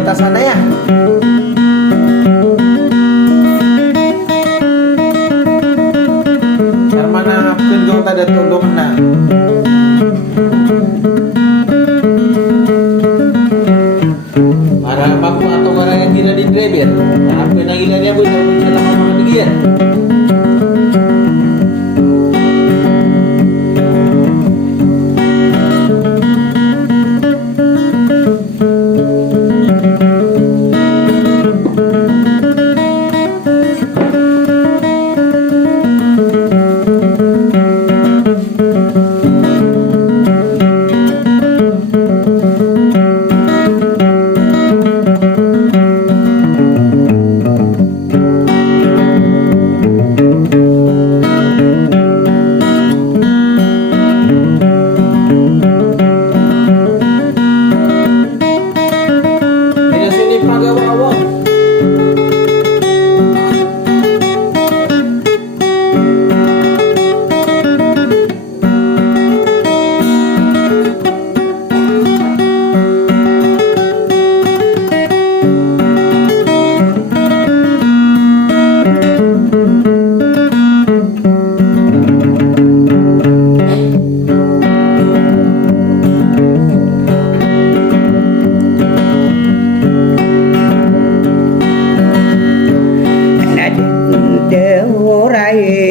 Delta sana ya. Karena kendong tada tundong na. Para baku atau orang yang tidak di driver. Apa yang lagi dia pun tidak bisa lama begini.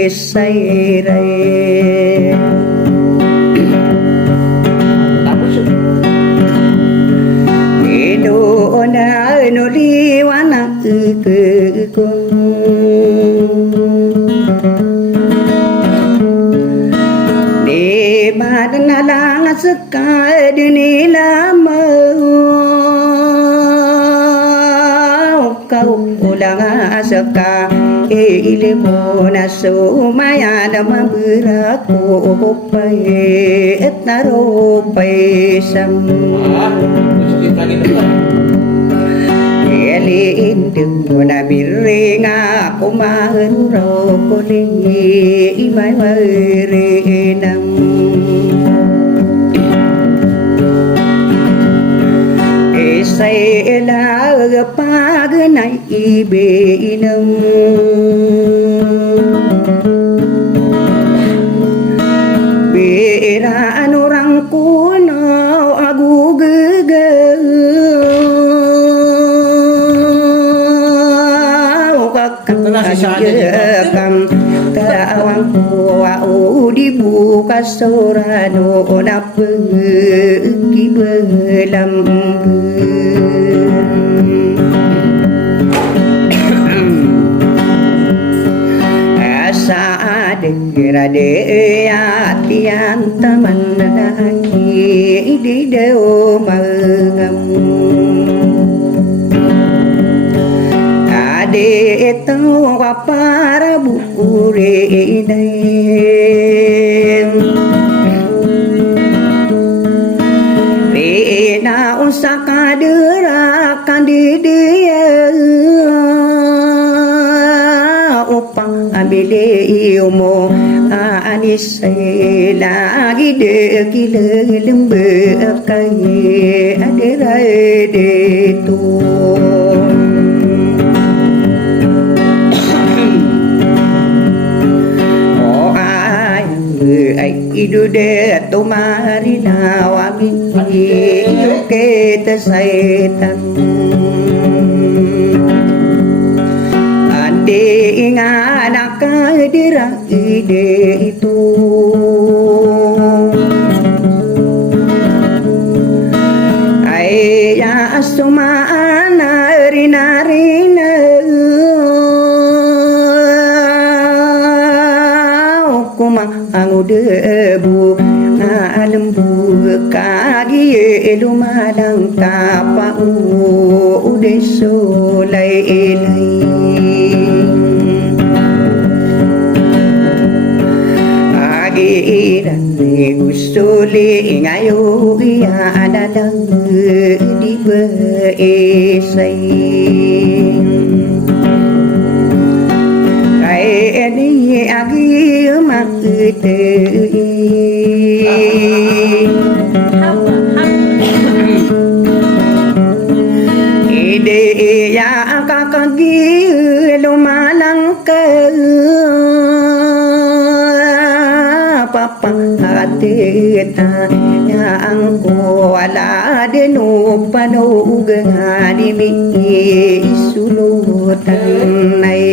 say re Ido na no liwana ku Ni badan lang sekal ni lama Kau ulang sekal ilmu nasumaya dama beraku pai etnaro pai sam eli indu na biringa kumahan ro kuli imai marenam say la pag nai ibe inam bera orang kuno agu gege kakam kawang kuau dibuka sorano nape kibelam Rade atian taman lagi di deo mangam Ade itu para bukure dai Rena usaka derakan di dia Opang ambil ilmu anis lagi de kile lembe kai adera de tu oh ai idu de tu mari nawami ke te saitan ande inganak dira ide itu ayah sumana rina rina kuma angu debu alembu kagi lumalang tapau ude solai elai Gustuli ngayo iya adalang di beesay Kaya ni agi makite kagi lumalang ke papatita yang ko ala denu panugan mi sulutan nai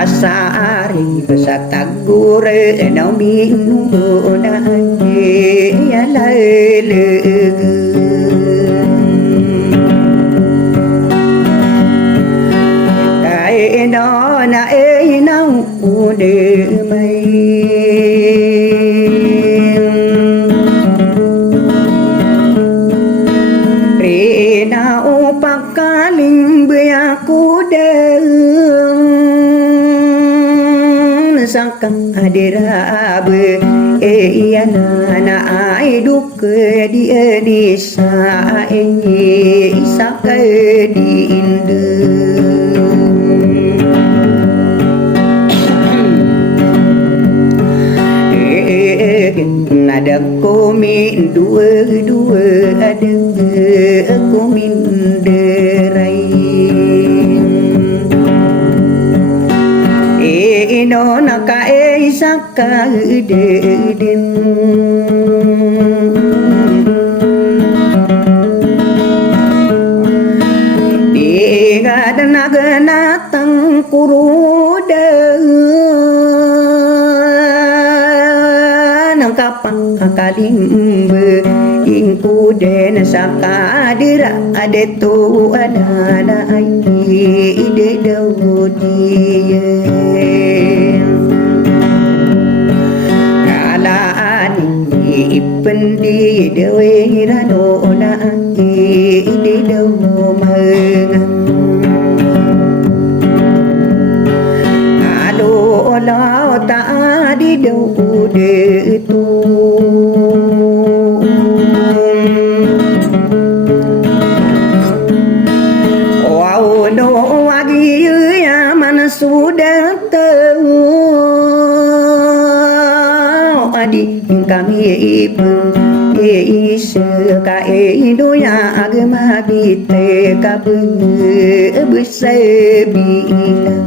asari sa tagure no minu na ya lele đó na ê nông u đề mây re na u pakaling bia ku de sangkang adira be e yana na ai duk di sa enyi sak di inde ada komin dua ada komin derai no naka saka de diga naga natang kuru de kapang kalimbe ingku den sakadira adetu adana ai ide dawdiye kala ani ipendi dewe radona ide dawmang alo la ta di dawde tu wow no agi ya mana sudah tahu adi kami ibu ka doya agama bite kabu bilang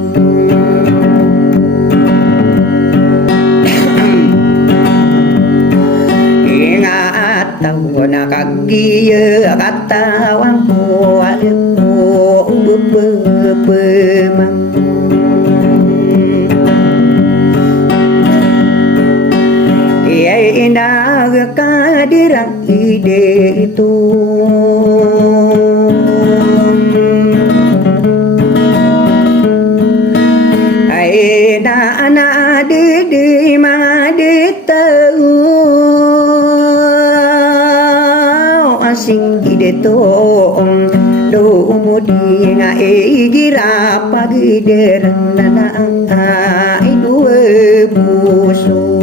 tao na kaki kata wangku aku bemang ia indah kehadiran ide itu aida anak di mana tahu asing ide to do mudi nga gira pagideran nana idu buso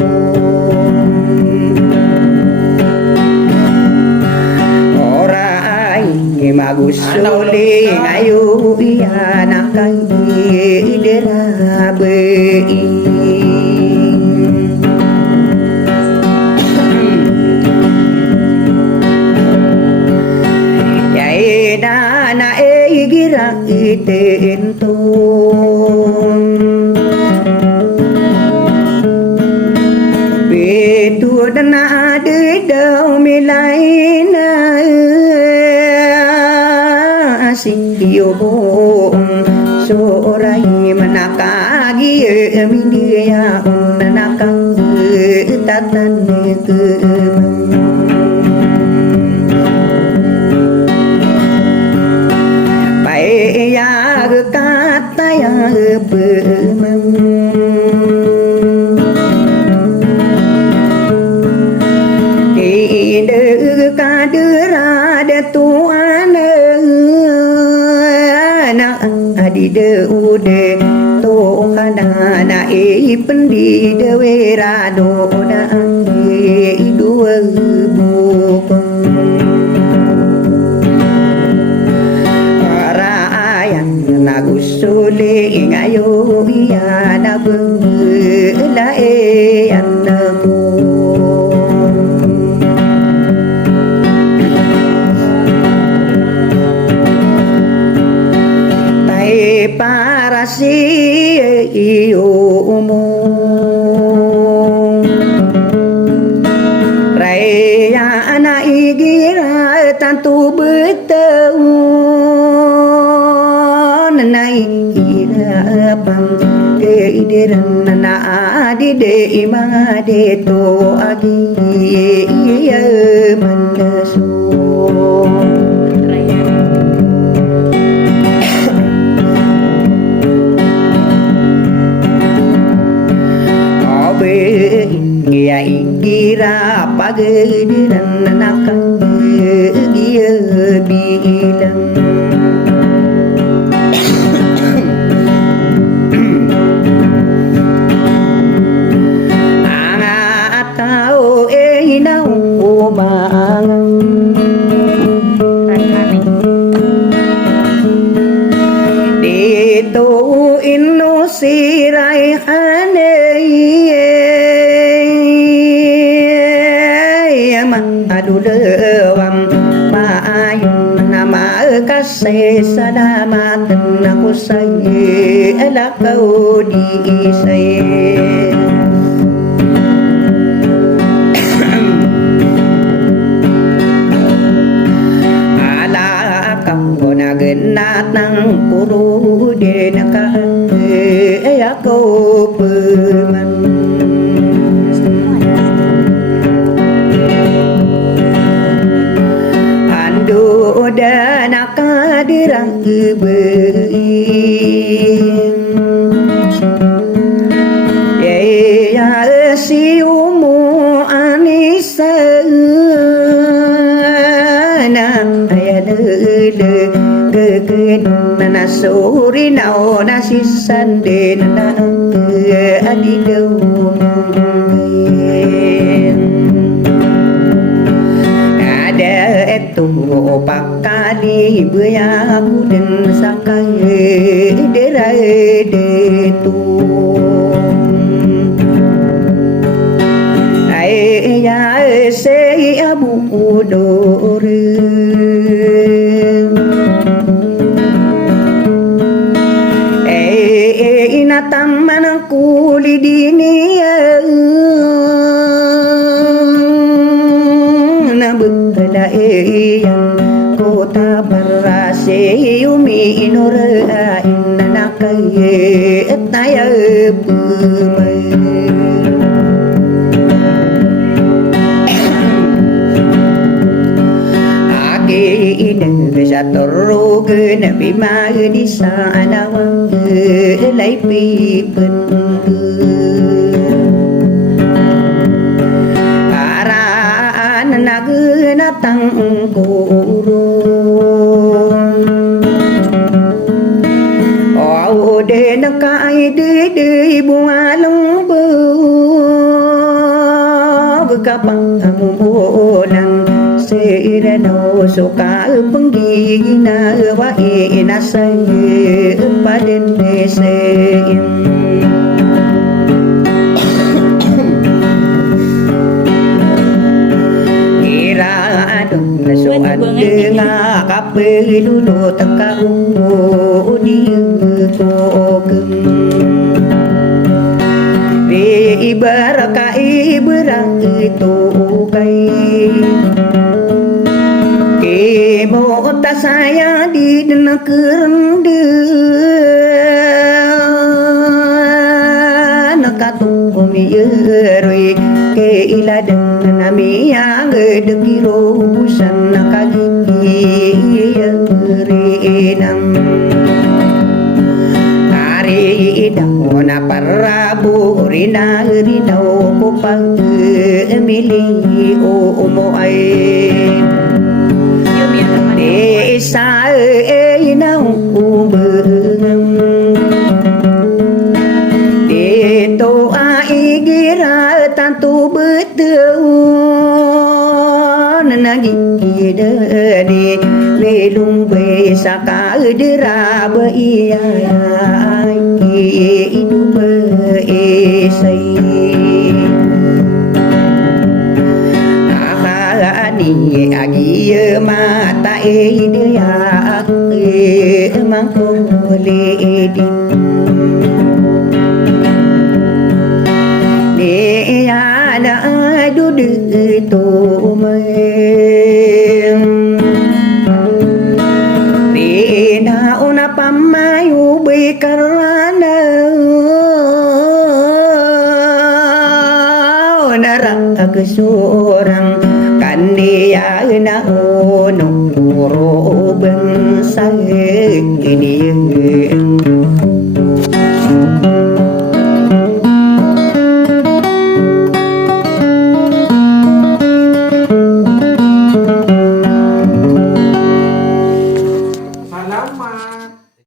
ora ai magusole ayo iya nakai idera be na gira itento betu dana de dau milai na asing dio sorai manakagi mindia nakang tatan ke kata yang bemang ide kadera de tuan na adide ude to kana na pendi de wera do na idu bu nagusule ngayo iya na bela anako tantu beteu nanai ira pang keideran na adi de imang de to agi iya mandasu ya ingira pagediran nakang dia bilang atau inau umang dito inu sirai adulewam maayun nama kasih salamatan aku sayi ala kau di sayi ala kau nagenat nang puru de nakah aku peman dan akadirang ibein ya si umu anisa na ayadele kekenana suri nao nasisan denana adidau pakali beyaku dan sakai derai detu ai ya se abu dore inatam manangku lidini na bela kota berase yumi inura inna kaye etaya pumai age iden bisa teruk nabi ma di sana lai pipen natang kurung oh de nakai de bunga lombu bekapang ambulan seirano suka penggina wa ina sai paden seim dengar kape dulu teka di kokem ibarat kai berang itu kai kemo tak saya di negeri nakatu miyerui ke iladan nami yang gedekiro busan nakagi renang hari idahona parabu rina rina kupang emili o ai desa ina ubeng to ai gira tantu betul nagi de belum besaka dera beia idu besai ni agi mata dia mangko ledin ada duduk tu main kesurang kan dia na ono ro bensai ini